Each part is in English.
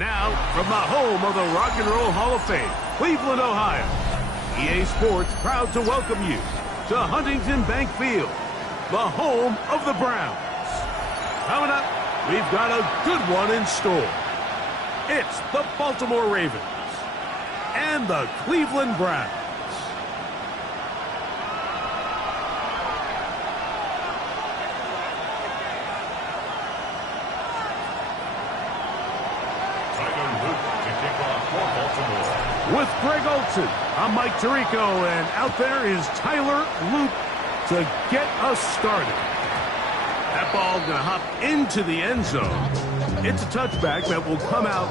Now, from the home of the Rock and Roll Hall of Fame, Cleveland, Ohio, EA Sports proud to welcome you to Huntington Bank Field, the home of the Browns. Coming up, we've got a good one in store. It's the Baltimore Ravens and the Cleveland Browns. With Greg Olsen, I'm Mike Tirico, and out there is Tyler Luke to get us started. That ball going to hop into the end zone. It's a touchback that will come out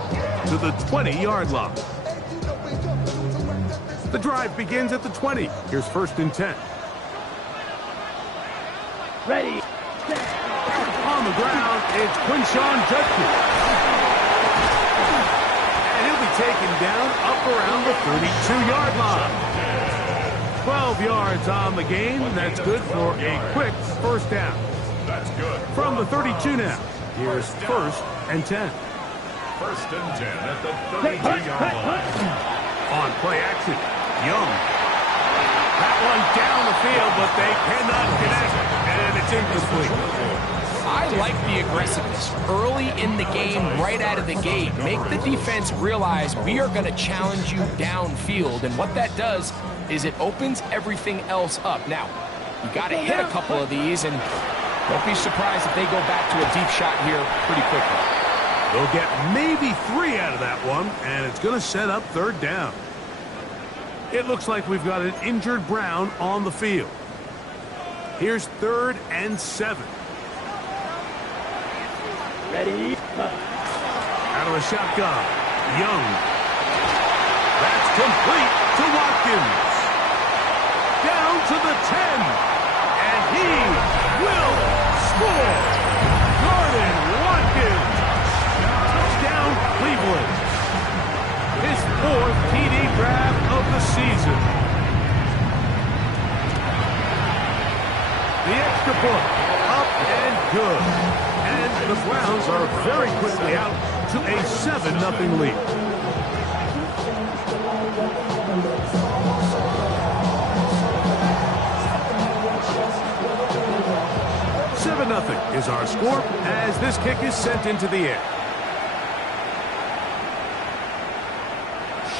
to the 20-yard line. The drive begins at the 20. Here's 1st and 10. Ready. On the ground, it's Quinshon Judkins. Taken down up around the 32-yard line. 12 yards on the game. That's good for a quick first down. That's good. From the 32 now, here's 1st and 10. 1st and 10 at the 32-yard line. On play action, Young. That one down the field, but they cannot connect, and it's incomplete. I like the aggressiveness early in the game, right out of the gate. Make the defense realize we are going to challenge you downfield, and what that does is it opens everything else up. Now, you got to hit a couple of these, and don't be surprised if they go back to a deep shot here pretty quickly. They'll get maybe 3 out of that one, and it's going to set up 3rd down. It looks like we've got an injured Brown on the field. Here's 3rd and 7. Ready. Out of the shotgun, Young. That's complete to Watkins. Down to the 10. And he will score. Gordon Watkins. Touchdown, Cleveland. His 4th TD grab of the season. The extra point, up and good. And the Browns are very quickly out to a 7-0 lead. $7-0 is our score as this kick is sent into the air.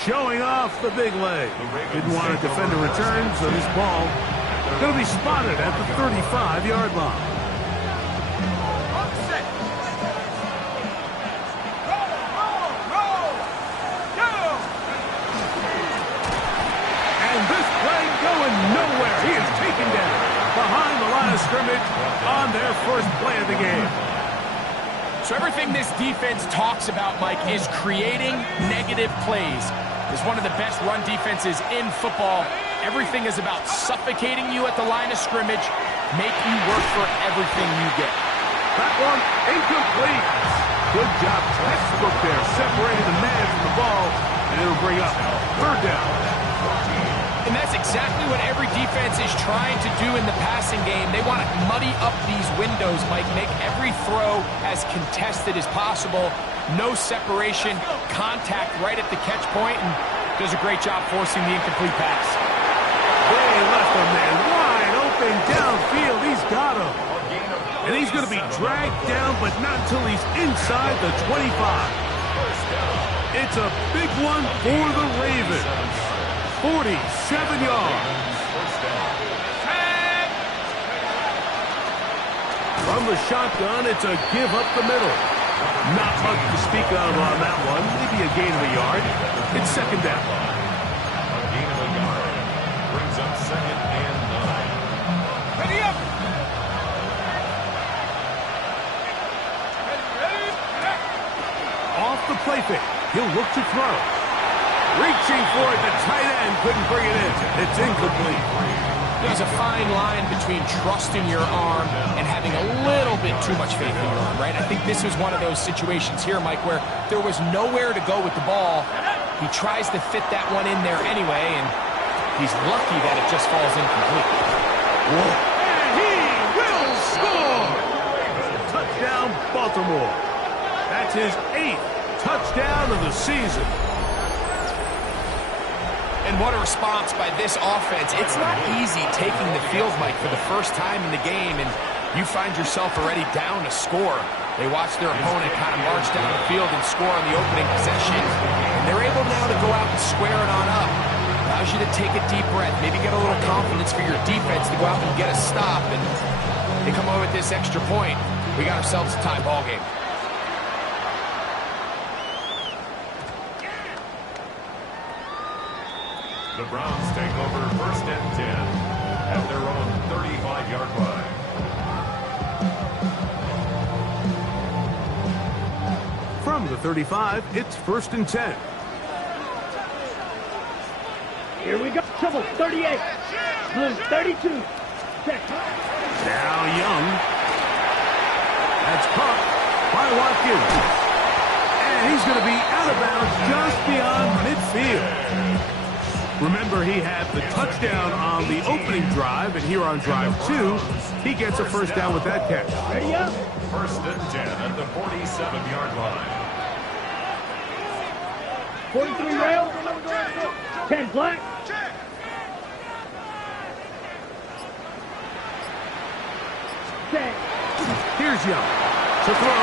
Showing off the big leg. Didn't want to defend a return, so this ball going to be spotted at the 35-yard line. Nowhere. He is taken down behind the line of scrimmage on their first play of the game. So everything this defense talks about, Mike, is creating negative plays. It's one of the best run defenses in football. Everything is about suffocating you at the line of scrimmage, make you work for everything you get. That one incomplete. Good job, textbook there, separating the man from the ball, and it'll bring up 3rd down. And that's exactly what every defense is trying to do in the passing game. They want to muddy up these windows, Mike, make every throw as contested as possible. No separation, contact right at the catch point, and does a great job forcing the incomplete pass. They left a man wide open downfield. He's got him. And he's going to be dragged down, but not until he's inside the 25. It's a big one for the Ravens. 47 yards. From the shotgun, it's a give up the middle. Not much to speak of on that one. Maybe a gain of a yard. It's 2nd down. A gain of a yard brings up 2nd and 9. Ready up. Off the play fake. He'll look to throw. Reaching for it, the tight end couldn't bring it in. It's incomplete. There's a fine line between trusting your arm and having a little bit too much faith in your arm, right? I think this was one of those situations here, Mike, where there was nowhere to go with the ball. He tries to fit that one in there anyway, and he's lucky that it just falls incomplete. Whoa. And he will score! Touchdown, Baltimore. That's his 8th touchdown of the season. And what a response by this offense. It's not easy taking the field, Mike, for the first time in the game, and you find yourself already down a score. They watch their opponent kind of march down the field and score on the opening possession, and they're able now to go out and square it on up. Allows you to take a deep breath, maybe get a little confidence for your defense to go out and get a stop, and they come away with this extra point. We got ourselves a tie ball game. The Browns take over 1st and 10 at their own 35-yard line. From the 35, it's 1st and 10. Here we go. Trouble. 38. Blues 32. Check. Now Young. That's caught by Watkins. And he's going to be out of bounds just beyond midfield. Remember, he had the touchdown on the opening drive, and here on drive 2, he gets a first down with that catch. Ready up. 1st and 10 at the 47-yard line. 43 rail. 10 black. Set. Here's Young to throw.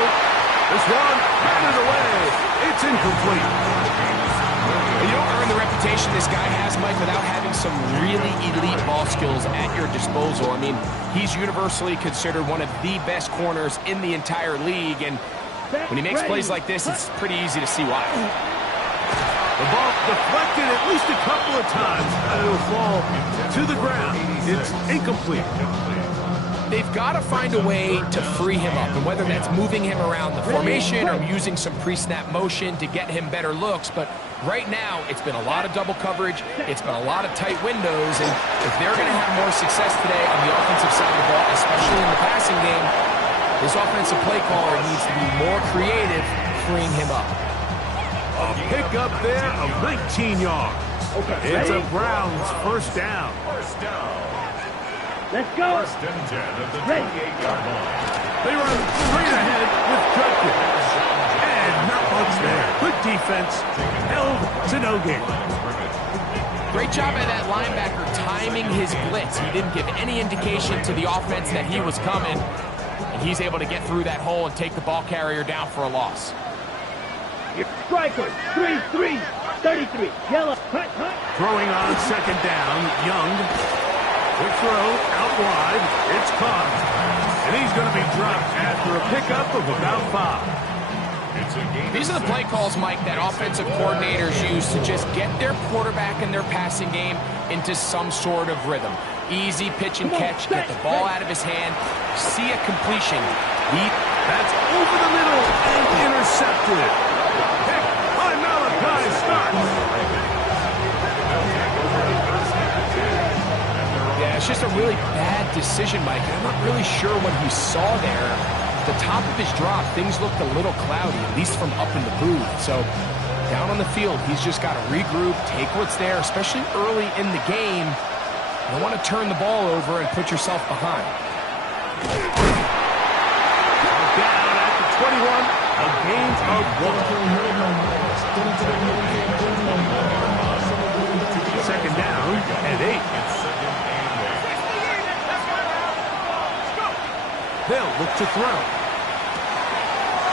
This one batted away. It's incomplete. You don't earn the reputation this guy has, Mike, without having some really elite ball skills at your disposal. I mean, he's universally considered one of the best corners in the entire league, and when he makes plays like this, it's pretty easy to see why. The ball deflected at least a couple of times. It'll fall to the ground. It's incomplete. They've got to find a way to free him up, and whether that's moving him around the formation or using some pre-snap motion to get him better looks, but right now it's been a lot of double coverage, it's been a lot of tight windows, and if they're going to have more success today on the offensive side of the ball, especially in the passing game, this offensive play caller needs to be more creative freeing him up. A pickup there of 19 yards. It's a Browns first down. First down. Let's go. 1st and 10 at the 28-yard line. They run straight ahead with Judkins. And not much there. Good defense. Held to no gain. Great job by that linebacker timing his blitz. He didn't give any indication to the offense that he was coming, and he's able to get through that hole and take the ball carrier down for a loss. Your striker. 3-3. 33. Yellow. Hut, hut. Throwing on second down. Young. Quick throw, out wide, it's caught. And he's going to be dropped after a pickup of about 5. These are the play calls, Mike, that offensive coordinators use to just get their quarterback and their passing game into some sort of rhythm. Easy pitch and catch, get the ball out of his hand, see a completion. That's over the middle and intercepted. Pick by Malachi Starks. It's just a really bad decision, Mike. I'm not really sure what he saw there. The top of his drop, things looked a little cloudy, at least from up in the booth. So down on the field, he's just got to regroup, take what's there, especially early in the game. You don't want to turn the ball over and put yourself behind. Down at the 21, a gain of 1. Second down and 8. They'll look to throw.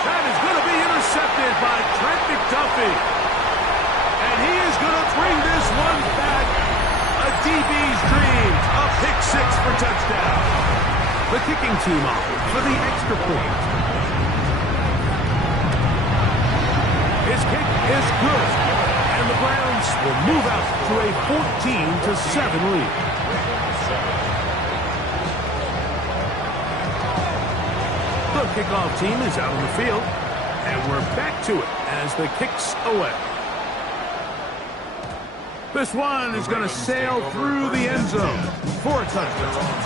That is going to be intercepted by Trent McDuffie. And he is going to bring this one back. A DB's dream. A pick 6 for touchdown. The kicking team off for the extra point. His kick is good. And the Browns will move out to a 14-7 lead. The kickoff team is out on the field, and we're back to it as the kick's away. This one is going to sail through the end zone for a touchdown.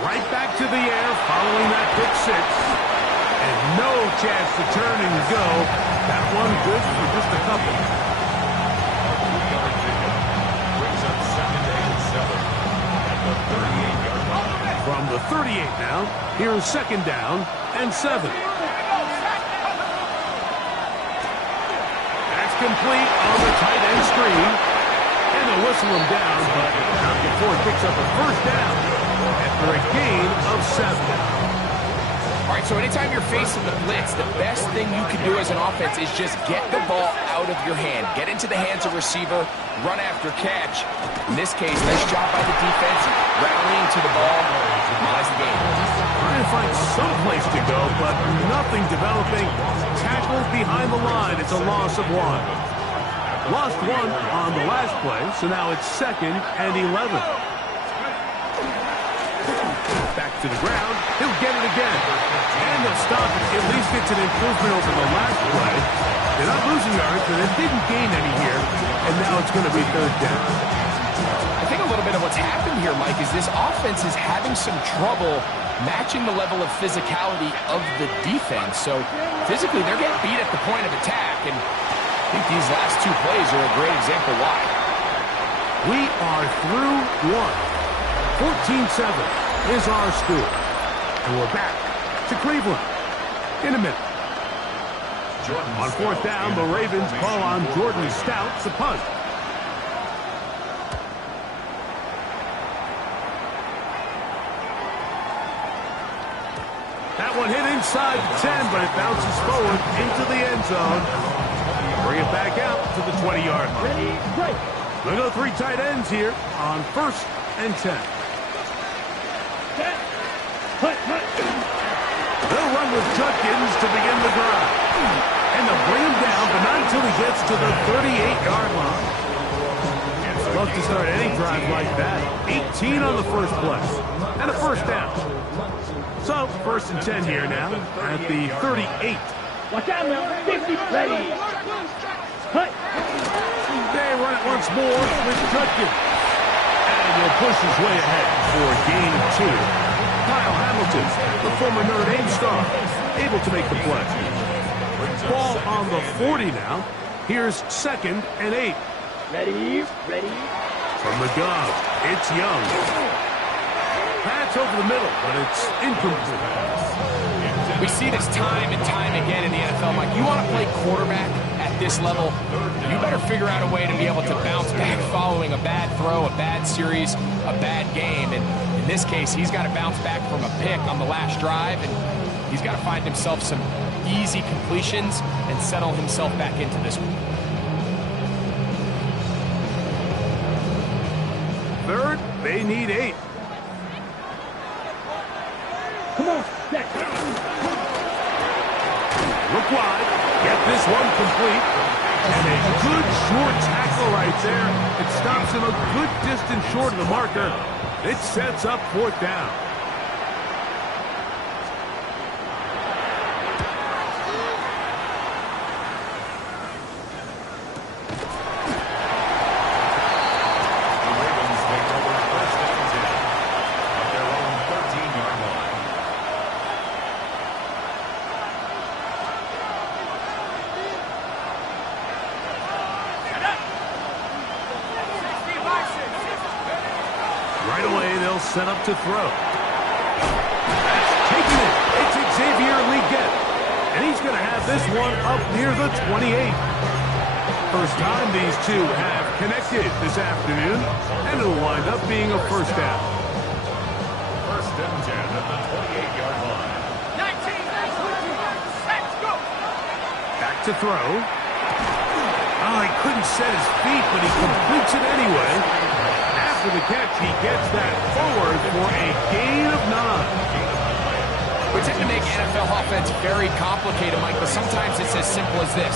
Right back to the air following that pick 6. No chance to turn and go. That one good for just a couple. Brings up 2nd and 7 at the 38-yard line. From the 38 now, here's 2nd down and 7. That's complete on the tight end screen. And they'll whistle him down, but not before he picks up a 1st down after a gain of 7. All right, so anytime you're facing the blitz, the best thing you can do as an offense is just get the ball out of your hand. Get into the hands of receiver, run after catch. In this case, nice job by the defense, rallying to the ball. Minimize the game. Trying to find some place to go, but nothing developing. Tackled behind the line. It's a loss of 1. Lost 1 on the last play, so now it's 2nd and 11. Back to the ground. He'll get it again. And they'll stop it. At least it's an improvement over the last play. They're not losing yards, but they didn't gain any here. And now it's going to be 3rd down. I think a little bit of what's happened here, Mike, is this offense is having some trouble matching the level of physicality of the defense. So physically, they're getting beat at the point of attack. And I think these last 2 plays are a great example why. We are through 1. 14-7 is our score. And we're back to Cleveland in a minute. On 4th down, the Ravens call on Jordan Stout to punt. That one hit inside the 10, but it bounces forward into the end zone. Bring it back out to the 20-yard line. Ready, break. We'll go 3 tight ends here on 1st and 10. Set. Hut, hut. They'll run with Judkins to begin the drive. And they'll bring him down, but not until he gets to the 38-yard line. Love to start any drive like that. 18 on the first play. And a 1st down. So, 1st and 10 here now at the 38. Watch out now. 50. Ready. Hut. They run it once more with Judkins. And he'll push his way ahead for gain 2. Kyle Hamilton, the former Notre Dame star, able to make the play. Ball on the 40 now. Here's 2nd and 8. Ready, ready. From the gun, it's Young. Pass over the middle, but it's incomplete. We see this time and time again in the NFL, Mike. You want to play quarterback at this level, you better figure out a way to be able to bounce back following a bad throw, a bad series, a bad game. And in this case, he's got to bounce back from a pick on the last drive, and he's got to find himself some easy completions and settle himself back into this one. 3rd, they need 8. Come on, set. Look wide. Get this one complete. And a good short tackle right there. It stops him a good distance short of the marker. It sets up 4th down. The Ravens take over 1st and 10 at their own 13-yard line. Right away, they'll set up to throw. That's taking it. It's Xavier Legette. And he's going to have this one up near the 28. First time these two have connected this afternoon. And it'll wind up being a 1st down. 1st and 10 at the 28-yard line. Back to throw. Oh, he couldn't set his feet, but he completes it anyway. After the catch, he gets that forward for a gain of 9. We tend to make NFL offense very complicated, Mike, but sometimes it's as simple as this.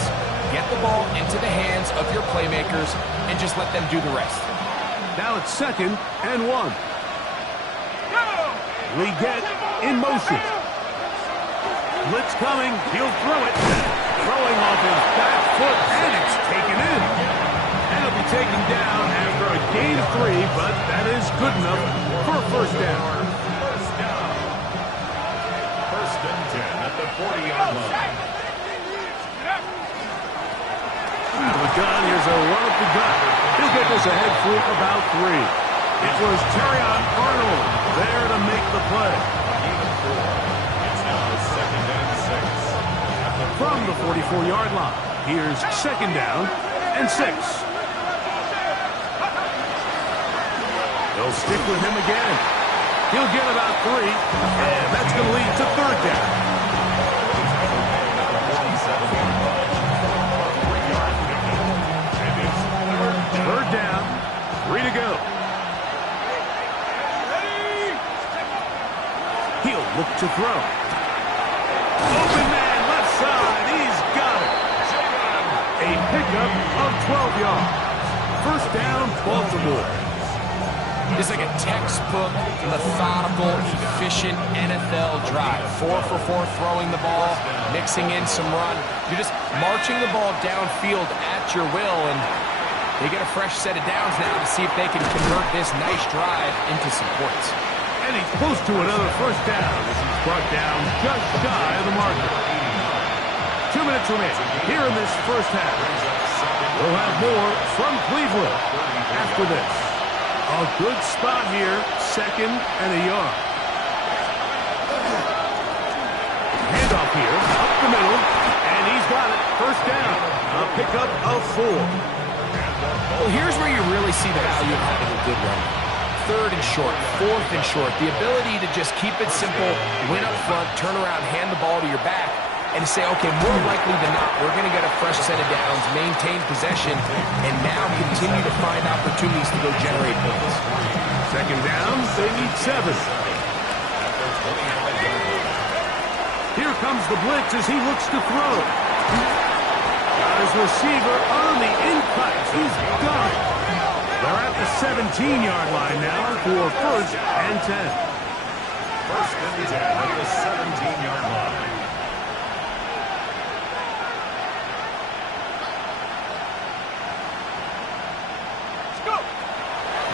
Get the ball into the hands of your playmakers and just let them do the rest. Now it's 2nd and 1. Legette in motion. Blitz coming. He'll throw it. Throwing off his back foot, and it's taken in. And it'll be taken down after a gain of 3, but that is good enough for a 1st down. 1st and 10 at the 40-yard line. Out of the gun, here's a run up the gut. He'll get this ahead for about 3. It was Terrion Arnold there to make the play. Even 4. It's now 2nd and 6. From the 44-yard line, here's 2nd down and 6. They'll stick with him again. He'll get about 3, and that's going to lead to 3rd down. Third down, 3 to go. He'll look to throw. Open man, left side, he's got it. A pickup of 12 yards. First down, Baltimore. It's like a textbook, methodical, efficient NFL drive. 4 for 4 throwing the ball, mixing in some run. You're just marching the ball downfield at your will, and they get a fresh set of downs now to see if they can convert this nice drive into some points. And he's close to another first down as he's brought down just shy of the marker. 2 minutes remaining here in this first half. We'll have more from Cleveland after this. A good spot here, 2nd and a yard. Handoff here, up the middle, and he's got it. First down, a pickup of 4. Well, here's where you really see the value of having a good run. 3rd and short, 4th and short. The ability to just keep it simple, win up front, turn around, hand the ball to your back, and say, okay, more likely than not, we're going to get a fresh set of downs, maintain possession, and now continue to find opportunities to go generate points. 2nd down, they need 7. Here comes the blitz as he looks to throw. Got his receiver on the in-cut. He's got it. They're at the 17-yard line now for 1st and 10. 1st and 10 at the 17-yard line.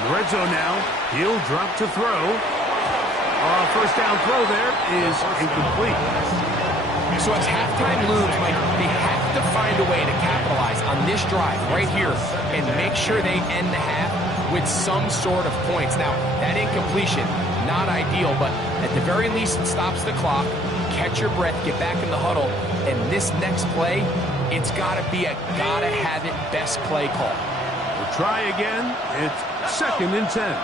Red zone now. He'll drop to throw. First down throw there is incomplete. So as halftime looms, Mike, they have to find a way to capitalize on this drive right here and make sure they end the half with some sort of points. Now, that incompletion, not ideal, but at the very least, it stops the clock. Catch your breath, get back in the huddle, and this next play, it's got to be a gotta-have-it best play call. We'll try again. It's 2nd and 10.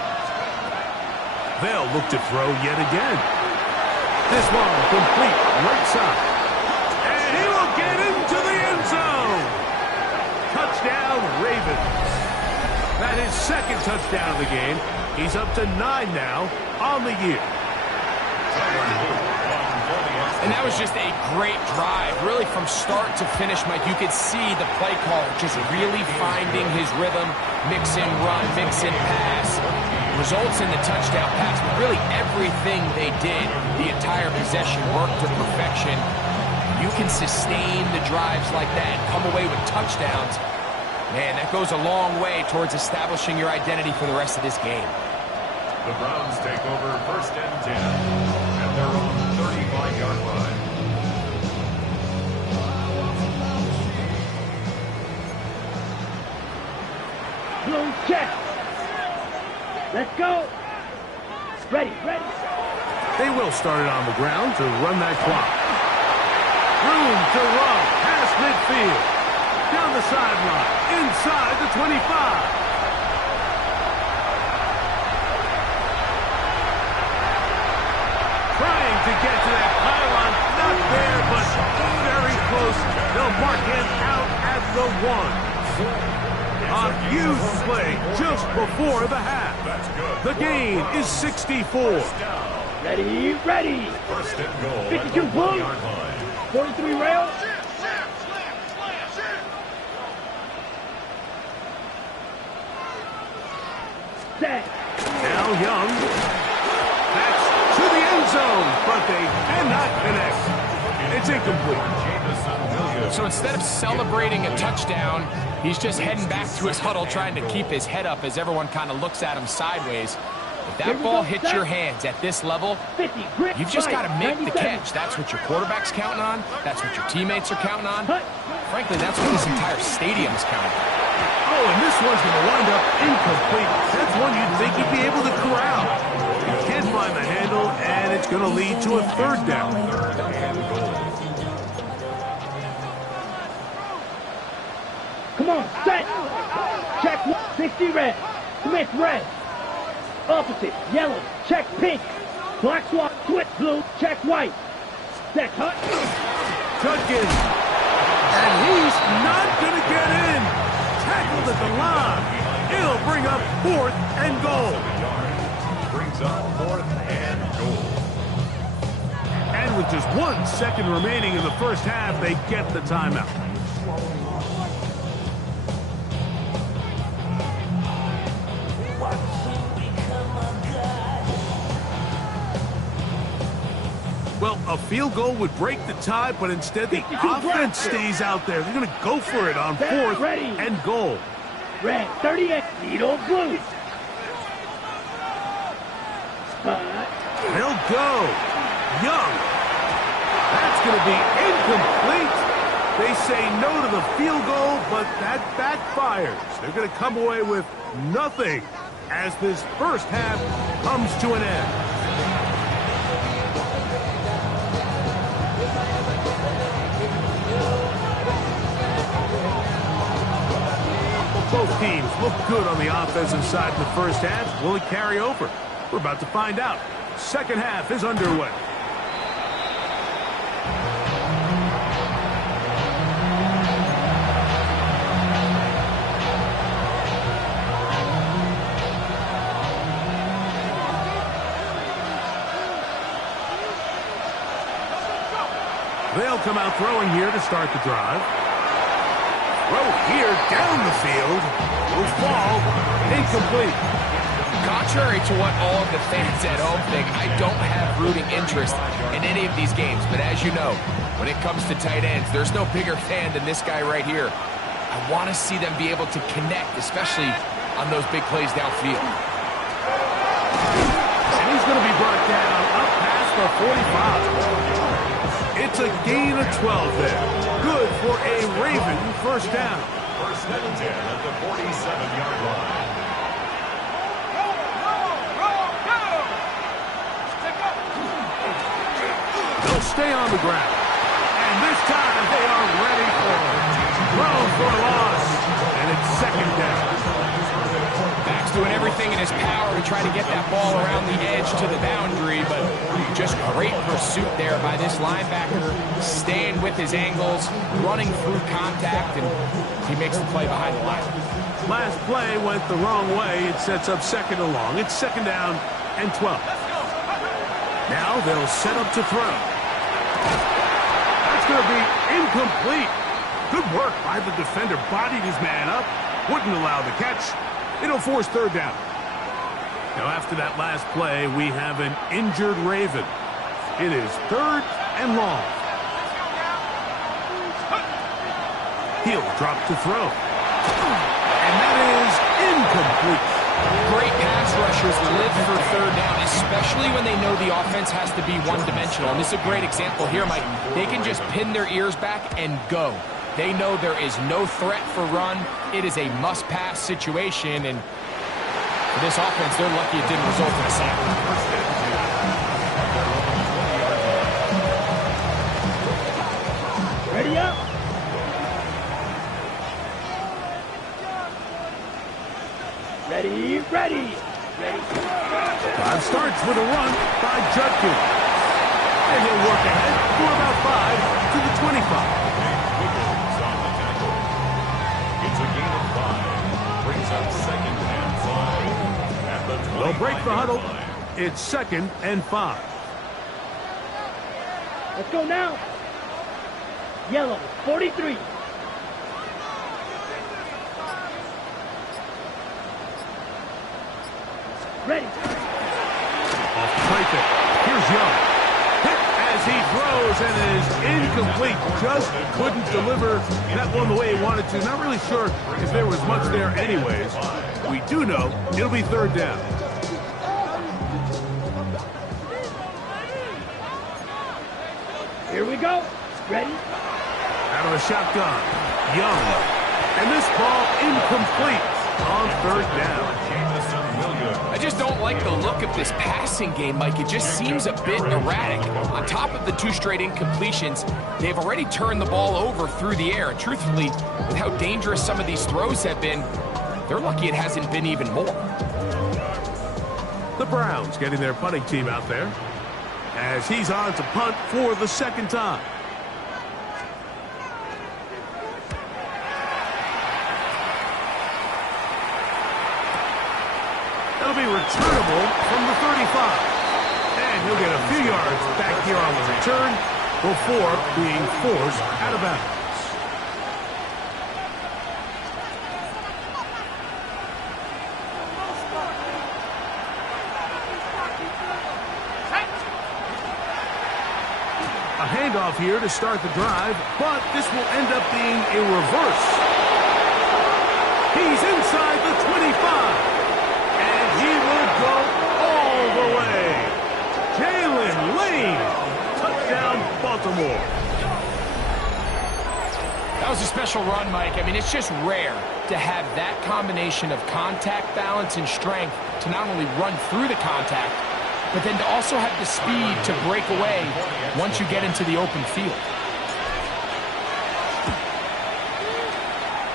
They'll look to throw yet again. This one complete right side. And he will get into the end zone. Touchdown, Ravens. That is 2nd touchdown of the game. He's up to 9 now on the year. And that was just a great drive. Really from start to finish, Mike, you could see the play caller just really finding his rhythm, mix in run, mix in pass. Results in the touchdown pass, but really everything they did, the entire possession worked to perfection. You can sustain the drives like that, come away with touchdowns. Man, that goes a long way towards establishing your identity for the rest of this game. The Browns take over 1st and 10 at their own 35-yard line. Blue check. Let's go. Ready. They will start it on the ground to run that clock. Room to run past midfield. Down the sideline. Inside the 25. Trying to get to that pylon. Not there, but very close. They'll mark him out at the 1. A huge play just before the half. The gain is 64. Ready. 1st and goal. 52 pull. 43 rail. Set. Now Young. That's to the end zone, but they cannot connect. It's incomplete. So instead of celebrating a touchdown, he's just heading back to his huddle trying to keep his head up as everyone kind of looks at him sideways. If that ball hits your hands at this level, 50, grip, you've just got to make the 97. catch. That's what your quarterback's counting on. That's what your teammates are counting on. Frankly, that's what this entire stadium's counting on. Oh, and this one's going to wind up incomplete. That's one you'd think he'd be able to corral. He can't find the handle, and it's going to lead to a third down. Come on, set. Check 60 red. Smith red. Opposite, yellow. Check pink. Black swap, twist blue. Check white. Set hut. Judkins. And he's not going to get in. Tackled at the line. It'll bring up 4th and goal. Brings up 4th and goal. And with just 1 second remaining in the first half, they get the timeout. Well, a field goal would break the tie, but instead the offense stays out there. They're going to go for it on 4th and goal. Red, 38, Needle blue. Spot. They'll go. Young. That's going to be incomplete. They say no to the field goal, but that backfires. They're going to come away with nothing as this first half comes to an end. Both teams look good on the offensive side in the first half. Will it carry over? We're about to find out. Second half is underway. They'll come out throwing here to start the drive. Throw here down the field. Will fall. Incomplete. Contrary to what all of the fans at home think, I don't have rooting interest in any of these games. But as you know, when it comes to tight ends, there's no bigger fan than this guy right here. I want to see them be able to connect, especially on those big plays downfield. And he's going to be brought down up past the 45. It's a gain of 12 there. Good for a Raven first down. First and 10 at the 47-yard line. They'll stay on the ground. And this time they are ready for it. Thrown for a loss. And it's second down. Max doing everything in his power to try to get that ball around the edge to the boundary, but just great pursuit there by this linebacker, staying with his angles, running through contact, and he makes the play behind the line. Last play went the wrong way. It sets up second and long. It's second down and 12. Now they'll set up to throw. That's going to be incomplete. Good work by the defender. Bodied his man up. Wouldn't allow the catch. It'll force third down. Now after that last play, we have an injured Raven. It is third and long. He'll drop to throw. And that is incomplete. Great pass rushers live for third down, especially when they know the offense has to be one-dimensional. And this is a great example here, Mike. They can just pin their ears back and go. They know there is no threat for run. It is a must-pass situation, and for this offense, they're lucky it didn't result in a sack. Ready up. Ready, ready. Five starts with a run by Judkins. And he'll work ahead for about 5 to the 25. It's a gain of 5. Brings up second and 5. At the 25 They'll break the huddle. line. It's second and 5. Let's go now. Yellow, 43. Ready. Off traffic. Here's Young. Hit as he throws and is incomplete. Just couldn't deliver that one the way he wanted to. Not really sure if there was much there anyways. We do know it'll be third down. Here we go. Ready? Out of the shotgun. Young. And this ball incomplete on third down. I just don't like the look of this passing game, Mike. It just seems a bit erratic. On top of the 2 straight incompletions, they've already turned the ball over through the air. And truthfully, with how dangerous some of these throws have been, they're lucky it hasn't been even more. The Browns getting their punting team out there as he's on to punt for the second time. That'll be returnable from the 35. And he'll get a few yards back here on the return before being forced out of bounds. A handoff here to start the drive, but this will end up being a reverse. He's inside the 25. He will go all the way. Jalen Lane. Touchdown, Baltimore. That was a special run, Mike. I mean, it's just rare to have that combination of contact balance and strength to not only run through the contact, but then to also have the speed to break away once you get into the open field.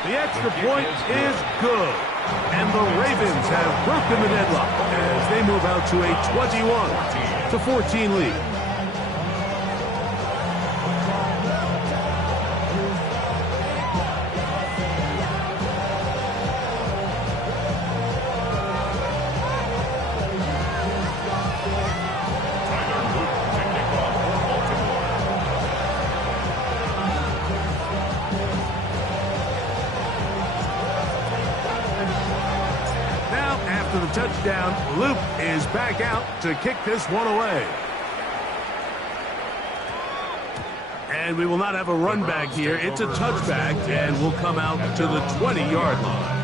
The extra point is good. And the Ravens have broken the deadlock as they move out to a 21-14 lead. After the touchdown, Luke is back out to kick this one away. And we will not have a run back here. It's a touchback, and we'll come out to the 20-yard line.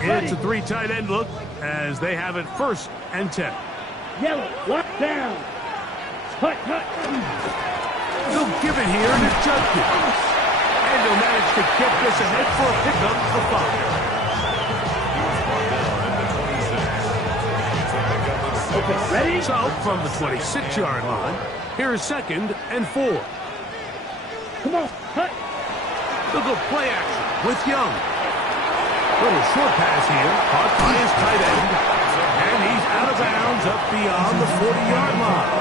It's a 3 tight end look as they have it 1st and 10. Yellow, lock down. Hut, hut. They'll give it here to Judkins. And he'll manage to get this ahead for a pickup of 5. Okay, ready? So, from the 26-yard line, here is 2nd and 4. Come on, hut. They'll go play action with Young. Little short pass here, caught by his tight end. And he's out of bounds up beyond the 40-yard line.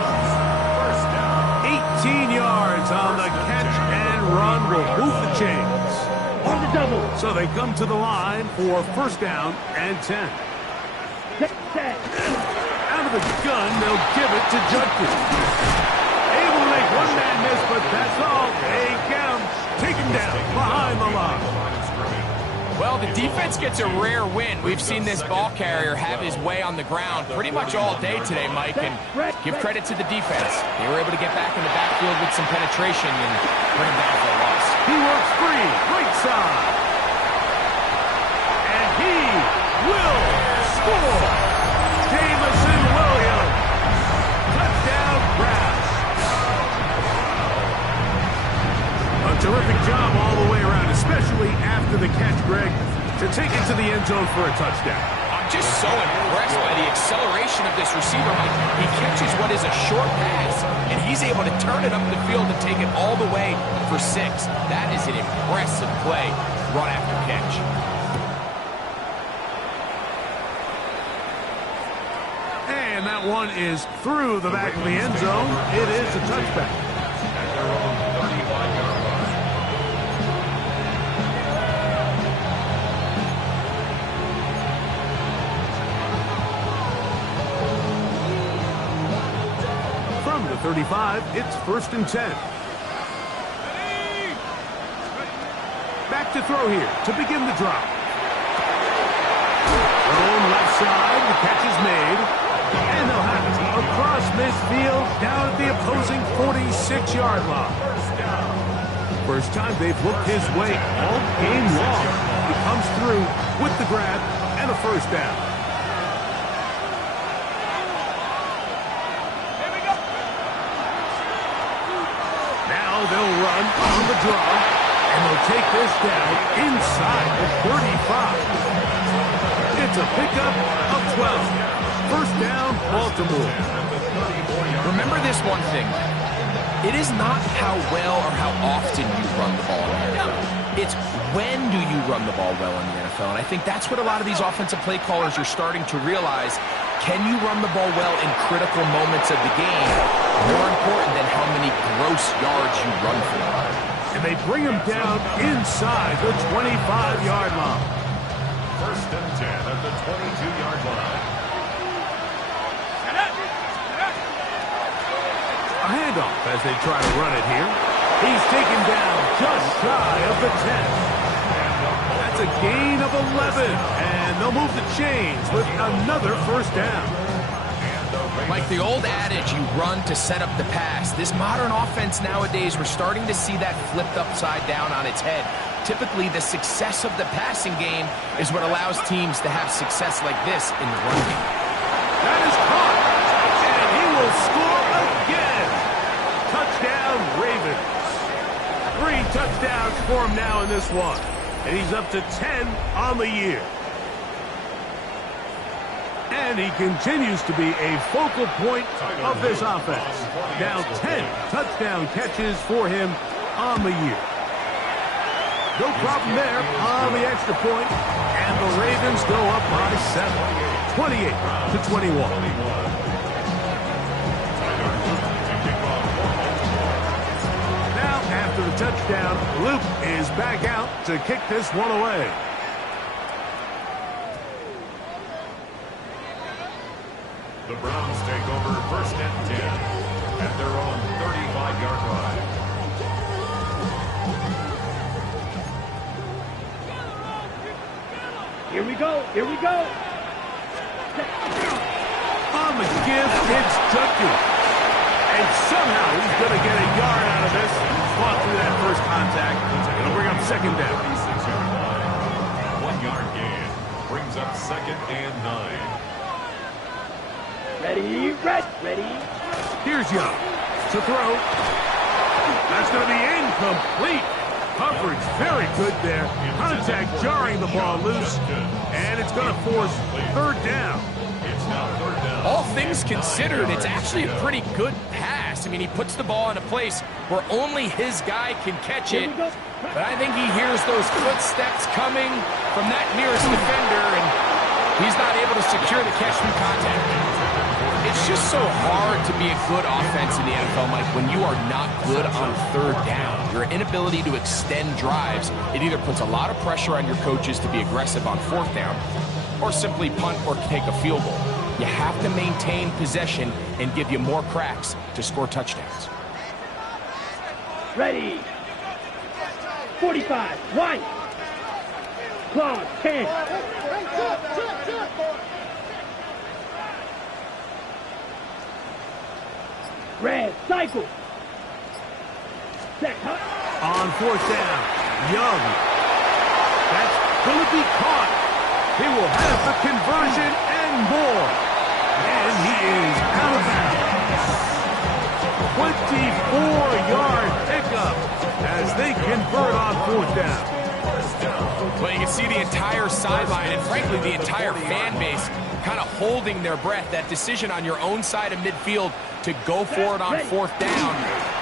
18 yards on the catch and run will move the chains. On the double. So they come to the line for 1st down and 10. Set. Out of the gun, they'll give it to Judkins. Able to make one man miss, but that's all. They get him taken down behind the line. Well, the defense gets a rare win. We've seen this ball carrier have his way on the ground pretty much all day today, Mike, and give credit to the defense. They were able to get back in the backfield with some penetration and bring him down for a loss. He works free, right side. And he will score. Jameson Williams. Touchdown, Browns. A terrific job all the way around, especially after the catch, Greg, to take it to the end zone for a touchdown. I'm just so impressed by the acceleration of this receiver, Mike. He catches what is a short pass, and he's able to turn it up the field and take it all the way for 6. That is an impressive play, run after catch. And that one is through the back of the end zone. It is a touchback. From the 35, it's 1st and 10. Back to throw here to begin the drive. Thrown left side, the catch is made. And they'll have it across midfield down at the opposing 46-yard line. First time they've looked his way all game long. He comes through with the grab and a 1st down. they'll run on the draw, and they'll take this down inside the 35. It's a pickup of 12. First down, Baltimore. Remember this one thing. It is not how well or how often you run the ball in the NFL. It's when do you run the ball well in the NFL. And I think that's what a lot of these offensive play callers are starting to realize. Can you run the ball well in critical moments of the game? More important than how many gross yards you run for. And they bring him down inside the 25-yard line. First and 10 at the 22-yard line. A handoff as they try to run it here. He's taken down just shy of the 10. That's a gain of 11. And they'll move the chains with another first down. Like the old adage, you run to set up the pass. This modern offense nowadays, we're starting to see that flipped upside down on its head. Typically, the success of the passing game is what allows teams to have success like this in the run game. That is caught. And he will score again. Touchdown, Ravens. 3 touchdowns for him now in this one. And he's up to 10 on the year. And he continues to be a focal point of this offense. Now 10 touchdown catches for him on the year. No problem there on the extra point. And the Ravens go up by 7, 28-21. After the touchdown, Luke is back out to kick this one away. The Browns take over first and 10 at their own 35-yard line. Here we go. Here we go. On the give, it's Judkins. And somehow he's going to get a yard out of this. Fought through that first contact. It'll bring up second down. 1 yard gain brings up second and 9. Ready. Here's Young to throw. That's going to be incomplete. Coverage very good there. Contact jarring the ball loose. And it's going to force third down. It's now third down. All things considered, it's actually a pretty good pass. I mean, he puts the ball in a place where only his guy can catch it. But I think he hears those footsteps coming from that nearest defender, and he's not able to secure the catch from contact. It's just so hard to be a good offense in the NFL, Mike, when you are not good on third down. Your inability to extend drives, it either puts a lot of pressure on your coaches to be aggressive on fourth down, or simply punt or take a field goal. You have to maintain possession and give you more cracks to score touchdowns. Ready. 45. White. Clock. 10. Red. Cycle. Set. On fourth down, Young. That's going to be caught. He will have the conversion and more. And he is out of bounds. 24-yard pickup as they convert on fourth down. Well, you can see the entire sideline and, frankly, the entire fan base kind of holding their breath. That decision on your own side of midfield to go for it on fourth down,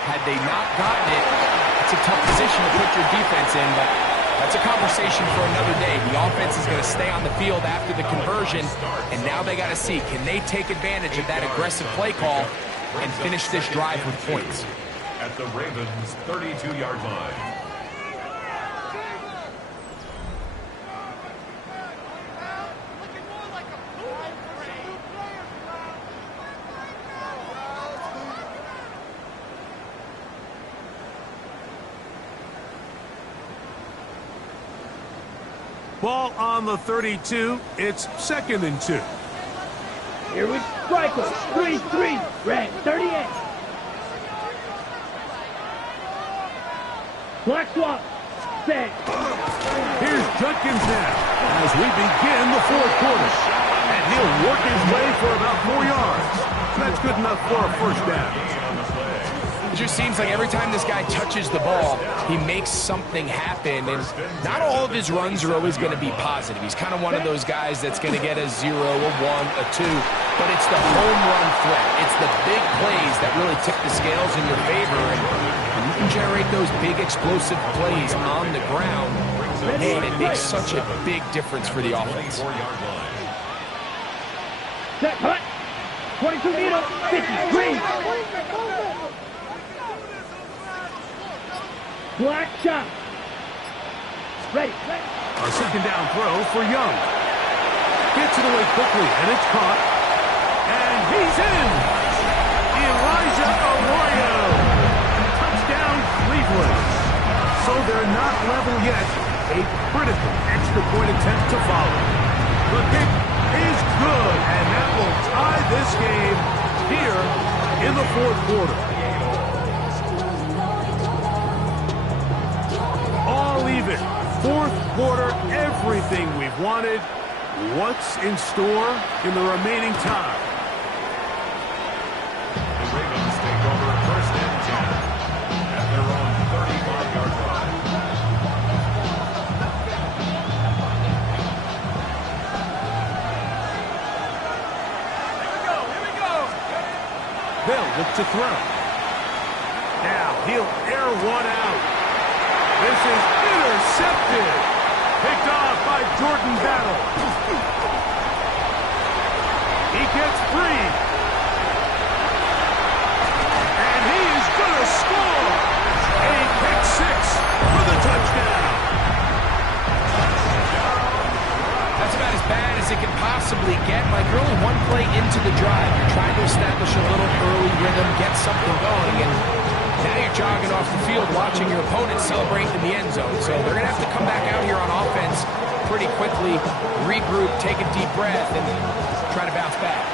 had they not gotten it, it's a tough position to put your defense in, but that's a conversation for another day. The offense is going to stay on the field after the conversion, and now they got to see, can they take advantage of that aggressive play call and finish this drive with points? At the Ravens' 32-yard line. Ball on the 32. It's 2nd and 2. Here we Striker. 3-3. Red. 38. Black swap. Set. Here's Judkins now as we begin the fourth quarter. And he'll work his way for about 4 yards. That's good enough for a first down. It just seems like every time this guy touches the ball, he makes something happen. And not all of his runs are always going to be positive. He's kind of one of those guys that's going to get a 0, a 1, a 2. But it's the home run threat. It's the big plays that really tip the scales in your favor. And when you can generate those big explosive plays on the ground, man, it makes such a big difference for the offense. Set, hut. 22 meters, 50, green. Black shot. Ready. A second down throw for Young. Gets it away quickly, and it's caught. And he's in. Elijah Arroyo. Touchdown, Cleveland. So they're not level yet. A critical extra point attempt to follow. The kick is good, and that will tie this game here in the fourth quarter. All even. Fourth quarter, everything we've wanted. What's in store in the remaining time? The Ravens take over first and 10 at their own 35-yard line. Here we go. They'll look to throw. Now he'll air one out. This is intercepted. Picked off by Jordan Battle. He gets free. And he is going to score. A pick six for the touchdown. That's about as bad as it can possibly get. Like, you're only one play into the drive. You're trying to establish a little early rhythm, get something going, and now you're jogging off the field watching your opponent celebrate in the end zone. So they're going to have to come back out here on offense pretty quickly, regroup, take a deep breath, and try to bounce back.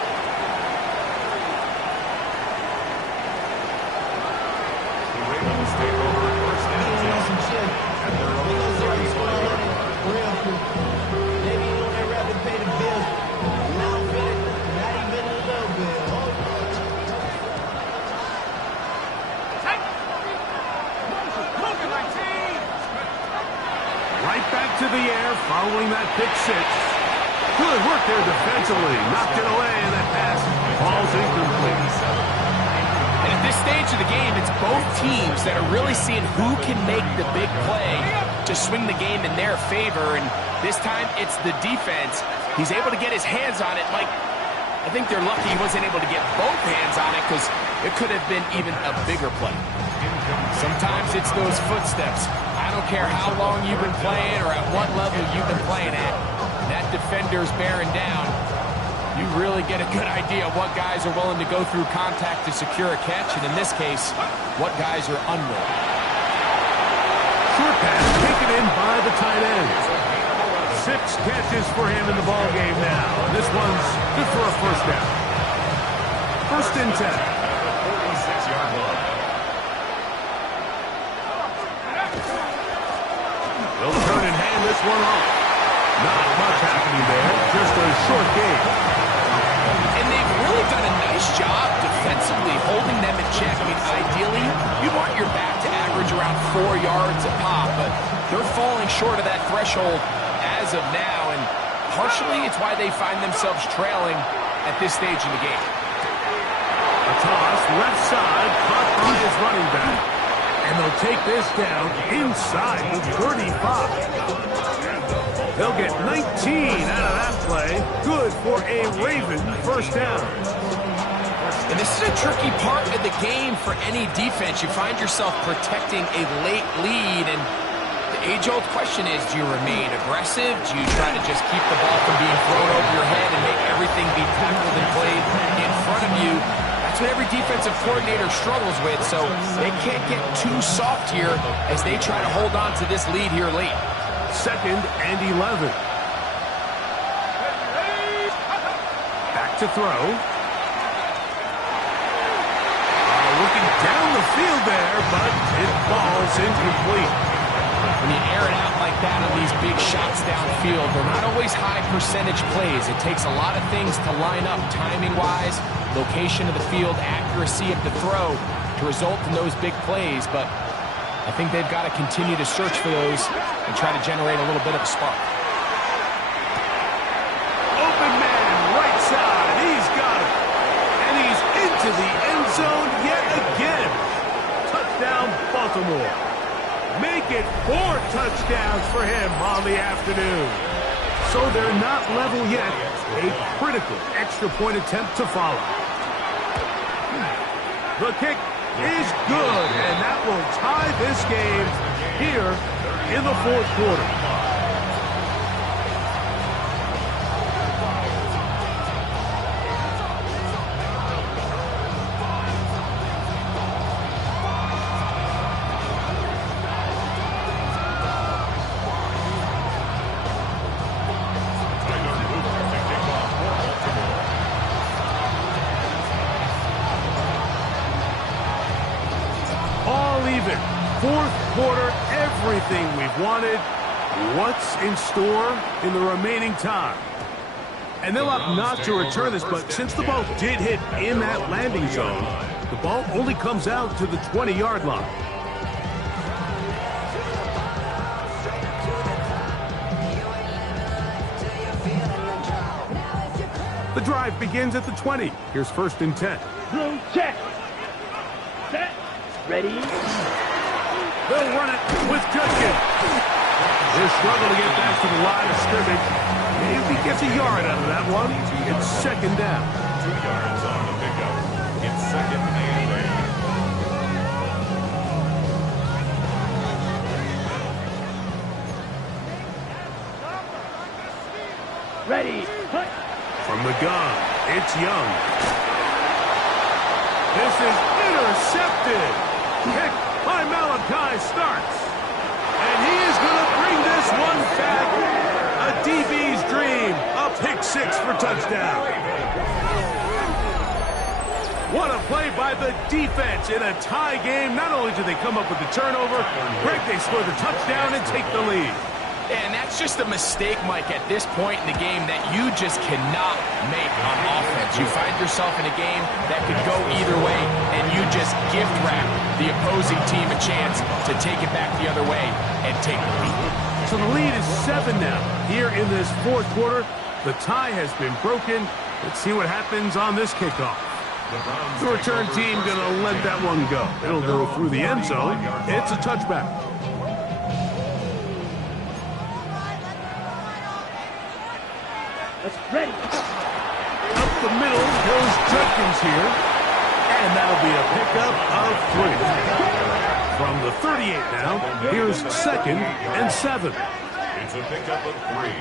The Ravens take over first and 10 at their own 35-yard line. Maybe you don't ever have to pay the bills. Not even a little bit. Right back to the air following that pick six. Good work there defensively. Knocked it away, and that pass falls incomplete. And at this stage of the game, it's both teams that are really seeing who can make the big play to swing the game in their favor. And this time, it's the defense. He's able to get his hands on it. Like, I think they're lucky he wasn't able to get both hands on it, because it could have been even a bigger play. Sometimes it's those footsteps. I don't care how long you've been playing or at what level you've been playing at. That defender's bearing down. You really get a good idea of what guys are willing to go through contact to secure a catch, and in this case, what guys are unwilling. Short pass taken in by the tight end. 6 catches for him in the ball game now. And this one's good for a first down. First and 10. 46-yard line. They'll turn and hand this one off. Not much happening there. Just a short game. And they've really done a nice job defensively holding them in check. I mean, ideally, you want your back to average around 4 yards a pop, but they're falling short of that threshold as of now, and partially it's why they find themselves trailing at this stage in the game. A toss left side, caught by his running back. And they'll take this down inside the 35. They'll get 19 out of that play. Good for a Raven first down. And this is a tricky part of the game for any defense. You find yourself protecting a late lead, and the age-old question is, do you remain aggressive? Do you try to just keep the ball from being thrown over your head and make everything be tackled and played in front of you? That's what every defensive coordinator struggles with, so they can't get too soft here as they try to hold on to this lead here late. Second and 11. Back to throw. Looking down the field there, but it falls incomplete. When you air it out like that on these big shots downfield, they're not always high percentage plays. It takes a lot of things to line up timing-wise, location of the field, accuracy of the throw. to result in those big plays, but I think they've got to continue to search for those and try to generate a little bit of a spark. Open man, right side. He's got it. And he's into the end zone yet again. Touchdown, Baltimore. Make it 4 touchdowns for him on the afternoon. So they're not level yet. A critical extra point attempt to follow. The kick is good, and that will tie this game here in the 4th quarter. Even. 4th quarter, everything we've wanted. What's in store in the remaining time? And they'll opt not to return this, but since the ball did hit in that landing zone, the ball only comes out to the 20-yard line. The drive begins at the 20. Here's 1st and 10. Blue check. Set. Ready? They'll run it with Judkins. They'll struggle to get back to the line of scrimmage. Maybe gets a yard out of that one. It's 2nd down. 2 yards on the pickup. It's 2nd and 8. Ready? Hut. From the gun, it's Young. This is intercepted. Kick by Malachi starts. And he is going to bring this one back. A DB's dream. A pick 6 for touchdown. What a play by the defense in a tie game. Not only do they come up with the turnover, Greg, they score the touchdown and take the lead. And that's just a mistake, Mike, at this point in the game that you just cannot make on offense. You find yourself in a game that could go either way, and you just gift wrap the opposing team a chance to take it back the other way and take the lead. So the lead is 7 now. Here in this 4th quarter, the tie has been broken. Let's see what happens on this kickoff. The return team going to let that one go. It'll go through the end zone. It's a touchback. Ready. Up the middle goes Judkins here. And that'll be a pickup of 3. From the 38 now, here's 2nd and 7. It's a pickup of 3.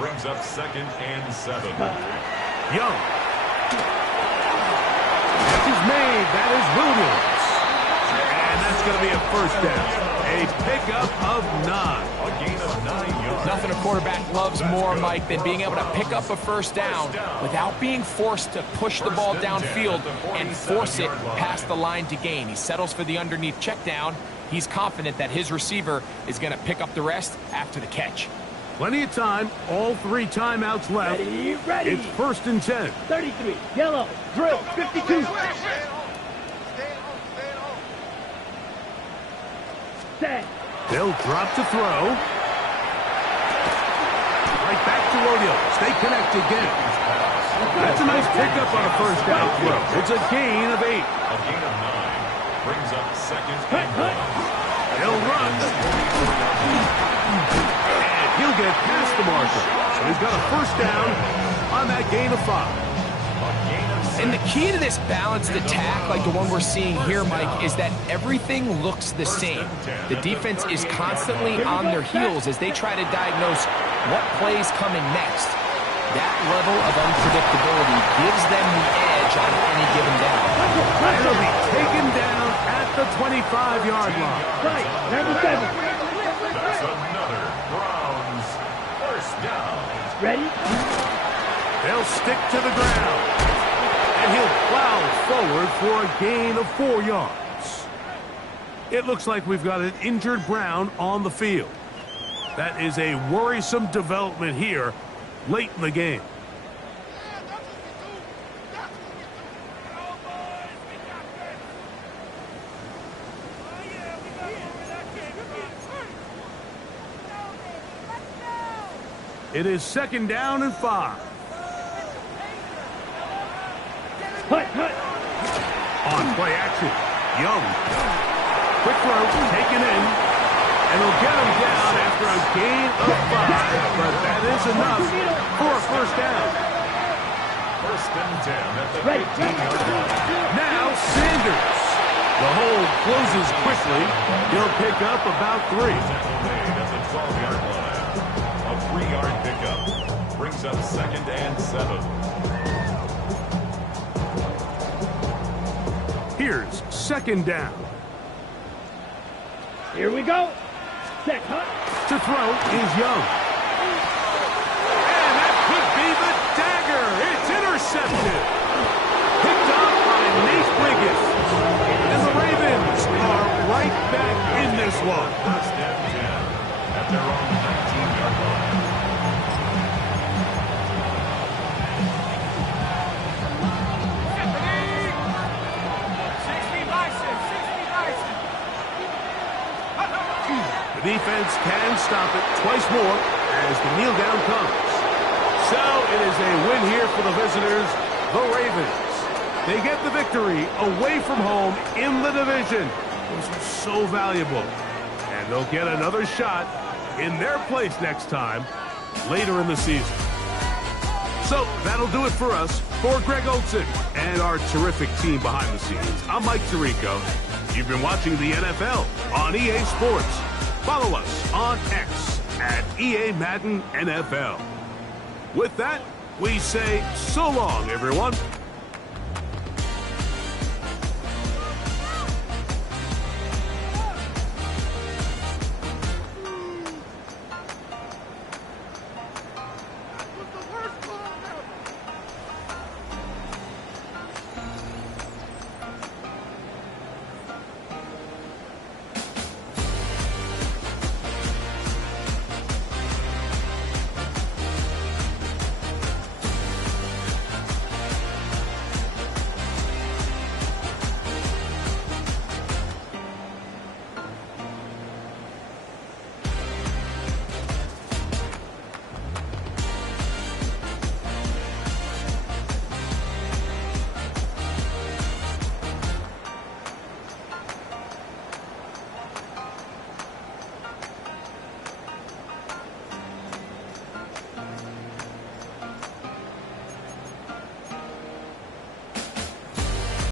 Brings up 2nd and 7. Young. Catch is made. That is Williams. And that's going to be a 1st down. A pickup of 9. A gain of 9 yards. Nothing a quarterback loves more, Mike, than being able to pick up a 1st down without being forced to push the ball downfield and force it past the line to gain. He settles for the underneath check down. He's confident that his receiver is going to pick up the rest after the catch. Plenty of time. All 3 timeouts left. Ready, ready. It's 1st and 10. 33. Yellow. Drill. 52. Set. They'll drop to throw. Right back to Williams. They connect again. That's a nice pickup on a 1st down throw. It's a gain of 8. A gain of 9. Brings up 2nd and 1. He'll run. And he'll get past the marker. So he's got a 1st down on that gain of 5. And the key to this balanced attack, like the one we're seeing here, Mike, is that everything looks the same. The defense is constantly on their heels as they try to diagnose what play's coming next. That level of unpredictability gives them the edge on any given down. And he'll be taken down at the 25-yard line. Right. Number 7. That's another Browns 1st down. Ready? They'll stick to the ground. And he'll plow forward for a gain of 4 yards. It looks like we've got an injured Brown on the field. That is a worrisome development here late in the game. It is 2nd down and 5. Hut, hut. On play action, Young. Quick throw, taken in. And he'll get him down after a gain of 5. But that is enough for a 1st down. 1st and 10 at the 15-yard line. Now Sanders. The hole closes quickly. He'll pick up about 3. Tackle made at the 12-yard line. A 3-yard pickup brings up 2nd and 7. Here's 2nd down. Here we go. Set, hut. To throw is Young. And that could be the dagger. It's intercepted. Picked up by Nate Wiggins. And the Ravens are right back in this one. 1st and 10 at their own 19-yard line. The defense can stop it twice more as the kneel down comes. So it is a win here for the visitors, the Ravens. They get the victory away from home in the division. Those are so valuable. And they'll get another shot in their place next time later in the season. So that'll do it for us. For Greg Olsen and our terrific team behind the scenes, I'm Mike Tirico. You've been watching the NFL on EA Sports. Follow us on X at EA Madden NFL. With that, we say so long, everyone.